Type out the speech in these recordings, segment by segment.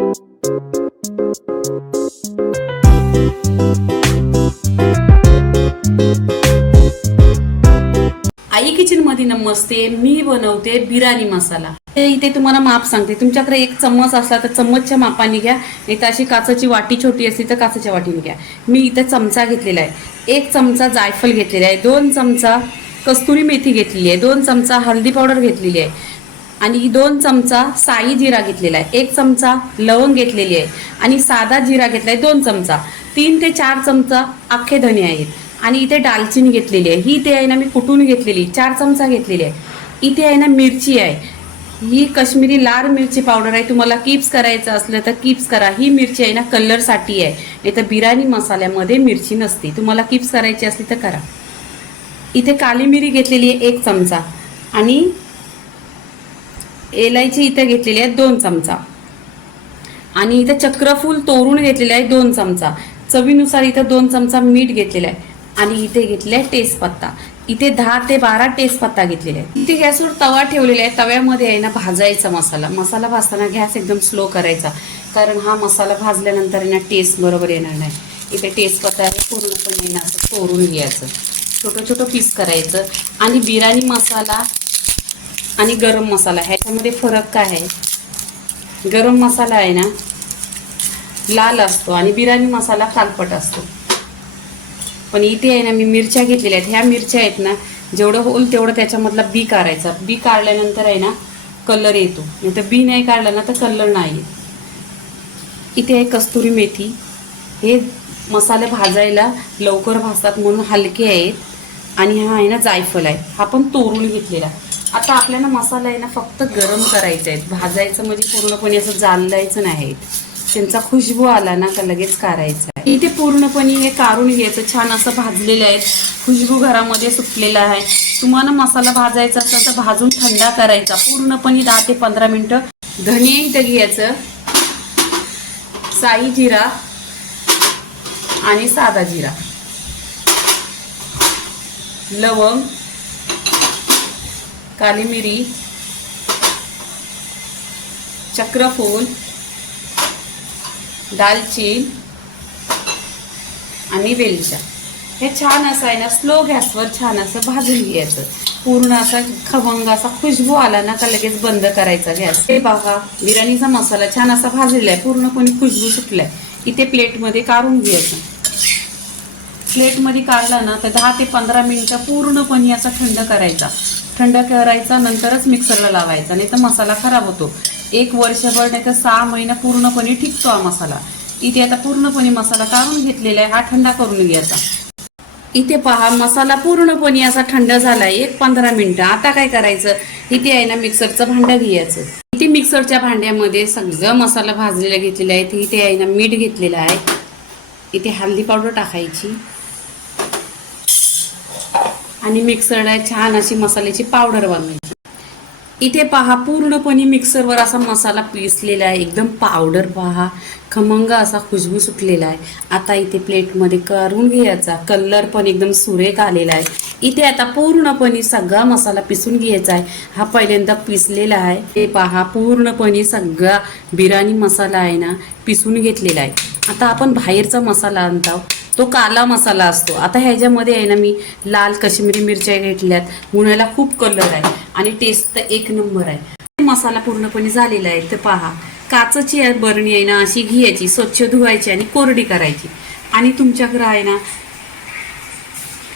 आई kitchen मध्ये नमस्ते. मी बनवते बिर्याणी मसाला. इथे तुम्हाला माप सांगते. तुमच्याकडे एक चम्मच असला तर चम्मचच्या मापाने घ्या, नाही तर अशी काचेची वाटी छोटी असली तर काचेच्या वाटीने घ्या. मी इथे चमचा घेतलेला आहे, 1 चमचा जायफळ घेतलेला आहे, 2 चमचा कस्तुरी मेथी घेतलेली आहे, 2 चमचा हळदी पावडर घेतलेली आहे आणि 2 चमचा साई जिरा घेतलेला आहे, 1 चमचा लवंग घेतलेली आहे आणि साधा जिरा घेतलाय 2 चमचा, 3 ते 4 चमचा अख्खे धने आहेत आणि इथे दालचिनी घेतलेली आहे. ही इथे आहे ना मी कुटून घेतलेली 4 चमचा घेतलेली आहे. इथे आहे ना मिरची आहे, ही काश्मीरी लाल मिरची पावडर आहे. तुम्हाला किप्स करायचं असलं तर किप्स करा. ही मिरची आहे ना कलरसाठी आहे, नाही तर बिर्याणी मसाल्यामध्ये मिरची नसते. तुम्हाला किप्स करायची असली तर करा. इथे काली मिरी घेतलेली आहे 1 चमचा आणि एलायची इथे घेतलेली आहे 2 चमचा आणि इथे चक्रफूल तोरून घेतलेले आहे 2 चमचा. चवीनुसार इथे 2 चमचा मीठ घेतलेलं आहे आणि इथे घेतलेला आहे तेजपत्ता. इथे 10 ते 12 तेजपत्ता घेतलेले आहे. इथे गॅसवर तवा ठेवलेला आहे. तव्यामध्ये आहे ना भाजायचा मसाला भाजताना गॅस एकदम स्लो करायचा, कारण हा मसाला भाजल्यानंतर ना टेस्ट बरोबर येणार नाही. इथे तेजपत्ता आहे पूर्णपणे ना असं तोरून घ्यायचं, छोटं छोटं पीस करायचं. आणि बिर्याणी मसाला आणि गरम मसाला ह्याच्यामध्ये फरक काय आहे? गरम मसाला आहे ना लाल असतो आणि बिर्याणी मसाला कालपट असतो. पण इथे आहे ना मी मिरच्या घेतलेल्या आहेत. ह्या मिरच्या आहेत ना जेवढं होईल तेवढं त्याच्यामधला बी काढायचा. बी काढल्यानंतर आहे ना कलर येतो, नाही तर बी नाही काढला ना तर कलर नाही येत. इथे आहे कस्तुरी मेथी. हे मसाले भाजायला लवकर भाजतात म्हणून हलके आहेत. आणि हा आहे ना जायफळ आहे, हा पण तोरून घेतलेला. आता आपल्याला मसाला आहे ना फक्त गरम करायचा आहे, भाजायचं म्हणजे पूर्णपणे असं जाळायचं नाही. त्यांचा खुशबू आला ना का लगेच काढायचा आहे. इथे पूर्णपणे हे काढून घ्यायचं. छान असं भाजलेलं आहे, खुशबू घरामध्ये सुटलेला आहे. तुम्हाला मसाला भाजायचा असेल तर भाजून थंड करायचा पूर्णपणे 10 ते 15 मिनिटं. धने इथं घ्यायचं, साई जिरा आणि साधा जिरा, लवंग, काली मिरी, चक्रफूल, दालचीन आणि वेलच्या. हे छान असं आहे ना स्लो गॅसवर छान असं भाजून घ्यायचं. पूर्ण असा खमंग असा खुशबू आला ना का लगेच बंद करायचा गॅस. हे बघा बिर्याणीचा मसाला छान असा भाजलेला आहे, पूर्णपणे खुशबू सुटलाय. इथे प्लेटमध्ये काढून घ्यायचं. प्लेटमध्ये काढला ना तर 10 ते 15 मिनिटं पूर्णपणे असा थंड करायचा. थंड करायचा नंतरच मिक्सरला लावायचा, नाही तर मसाला खराब होतो. 1 वर्षभर नाही तर 6 महिना पूर्णपणे टिकतो हा मसाला. इथे आता पूर्णपणे मसाला काढून घेतलेला आहे, हा थंडा करून घ्यायचा. इथे पहा मसाला पूर्णपणे असा थंड झालाय 1-15 मिनिटं. आता काय करायचं? इथे आहे ना मिक्सरचं भांडं घ्यायचं. इथे मिक्सरच्या भांड्यामध्ये सगळं मसाला भाजलेला घेतलेला आहे. इथे आहे ना मीठ घेतलेलं आहे. इथे हळदी पावडर टाकायची आणि मिक्सरला छान अशी मसाल्याची पावडर बनवायची. इथे पहा पूर्णपणे मिक्सरवर असा मसाला पिसलेला आहे, एकदम पावडर पहा खमंग असा खुशबू सुटलेला आहे. आता इथे प्लेटमध्ये काढून घ्यायचा. कलर पण एकदम सुरेख आलेला आहे. इथे आता पूर्णपणे सगळा मसाला पिसून घ्यायचा आहे. हा पहिल्यांदा पिसलेला आहे. ते पहा पूर्णपणे सगळा बिर्याणी मसाला आहे ना पिसून घेतलेला आहे. आता आपण बाहेरचा मसाला आणतो तो काला मसाला असतो. आता ह्याच्यामध्ये आहे ना मी लाल काश्मीरी मिरच्या घेतल्यात, मुळाला खूप कलर आहे आणि टेस्ट तर 1 नंबर आहे. मसाला पूर्णपणे झालेला आहे. तर पहा काचेची बरणी आहे ना अशी घ्यायची, स्वच्छ धुवायची आणि कोरडी करायची. आणि तुमच्याकडे आहे ना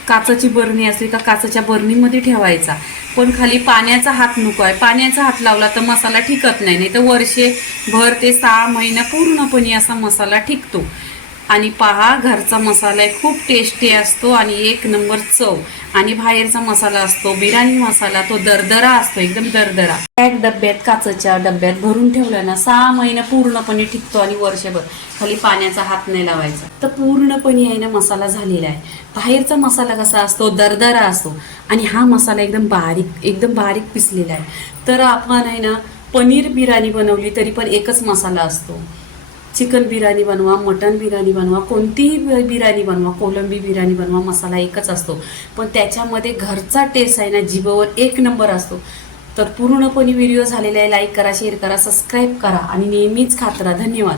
काचेची बरणी असली का काचेच्या बरणीमध्ये ठेवायचा, पण खाली पाण्याचा हात नको आहे. पाण्याचा हात लावला तर मसाला टिकत नाही, नाही तर वर्षभर ते 6 महिना पूर्णपणे असा मसाला टिकतो. आणि पहा घरचा मसाला आहे खूप टेस्टी असतो आणि 1 नंबर चव. आणि बाहेरचा मसाला असतो बिर्याणी मसाला तो दरदरा असतो, एकदम दरदरा. एक डब्यात काचेच्या डब्यात भरून ठेवला ना 6 महिना पूर्णपणे टिकतो आणि वर्षभर. खाली पाण्याचा हात नाही लावायचा. तर पूर्णपणे आहे ना मसाला झालेला आहे. बाहेरचा मसाला कसा असतो दरदरा असतो आणि हा मसाला एकदम बारीक पिसलेला आहे. तर आपण आहे ना पनीर बिर्याणी बनवली तरी पण एकच मसाला असतो. चिकन बिर्याणी बनवा, मटन बिर्याणी बनवा, कोणतीही बिर्याणी बनवा, कोलंबी बिर्याणी बनवा, मसाला एकच असतो. पण त्याच्यामध्ये घरचा टेस्ट आहे ना जिभेवर 1 नंबर असतो. तर पूर्णपणे व्हिडिओ झालेला आहे. लाईक करा, शेअर करा, सबस्क्राईब करा आणि नेहमीच खात राहा. धन्यवाद.